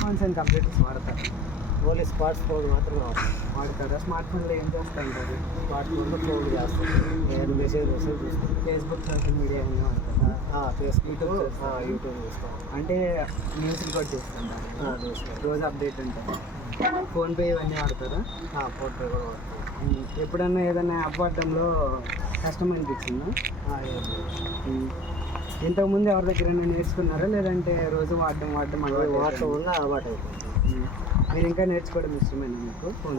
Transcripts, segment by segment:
Phones and computers వాడతారు? Only smart phone మాత్రమే వాడతారా? స్మార్ట్ ఫోన్లో ఏం చేస్తూ ఉంటారు? స్మార్ట్ ఫోన్లో ఫోన్ చేస్తాను, నేను మెసేజ్ చూస్తాను. ఫేస్బుక్, సోషల్ మీడియా ఏమైనా వాడతారా? ఫేస్బుక్, యూట్యూబ్ చూస్తాను. అంటే న్యూస్లు కూడా చూస్తుంటారు, చూస్తాను. రోజు అప్డేట్ ఉంటుంది. ఫోన్పే ఇవన్నీ వాడతారా? ఫోన్పే కూడా వాడతాను. ఎప్పుడన్నా ఏదైనా యాప్ వాడటంలో కష్టం అనిపించిందా? ఇంతకుముందు ఎవరి దగ్గరైనా నేర్చుకున్నారా, లేదంటే రోజు వాడడం వాడటం వల్ల అలవాటు అయిపోయింది. మీరు ఇంకా నేర్చుకోవడం ఇష్టమేనా మీకు? ఫోన్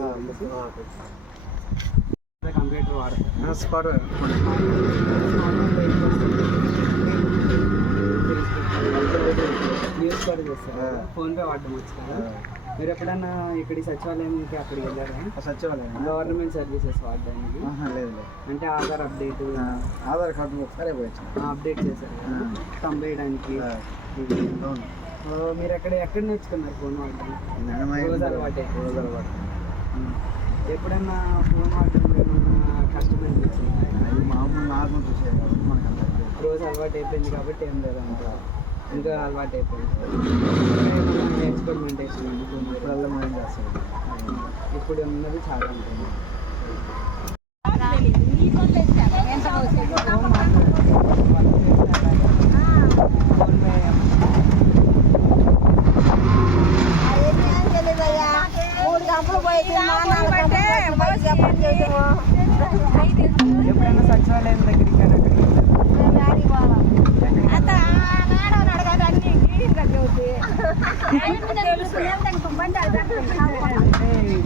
కంప్యూటర్ వాడతారు? స్మార్ట్ న్యూస్ కూడా చేస్తారు, ఫోన్పే వాడడం వచ్చు కదా. మీరు ఎప్పుడన్నా ఇక్కడి సచివాలయంకి అక్కడికి వెళ్ళారా? సచివాలయం గవర్నమెంట్ సర్వీసెస్ వాడడానికి? లేదు. అంటే ఆధార్ అప్డేట్, ఆధార్ కార్డు ఒకసారి పోయచ్చు, అప్డేట్ చేశారు కదా థంబ్ వేయడానికి. మీరు ఎక్కడ నేర్చుకున్నారు ఫోన్ వాడడానికి? రోజు అలవాటు. ఎప్పుడన్నా ఫోన్ వాడటంలో ఏమన్నా కష్టం అనిపించింది? మామూలు నార్మల్ మనకు రోజు అలవాటు అయిపోయింది కాబట్టి ఏం లేదంటారు, ఇంకా అలవాటు అయిపోయింది. ఎక్స్పెరిమెంటేషన్ ఇప్పుడల్లా మనం చేస్తాం. ఇప్పుడు ఉన్నది చాలా ఉంటుంది. ఎప్పుడైనా సచివాలయం దగ్గరికి కానీ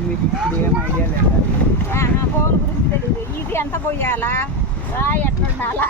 మీకు ఇప్పుడు ఏం ఐడియా లేదా? ఫోన్ గురించి తెలియదు, ఇది ఎంత పోయాలా, ఎట్లా ఉండాలా,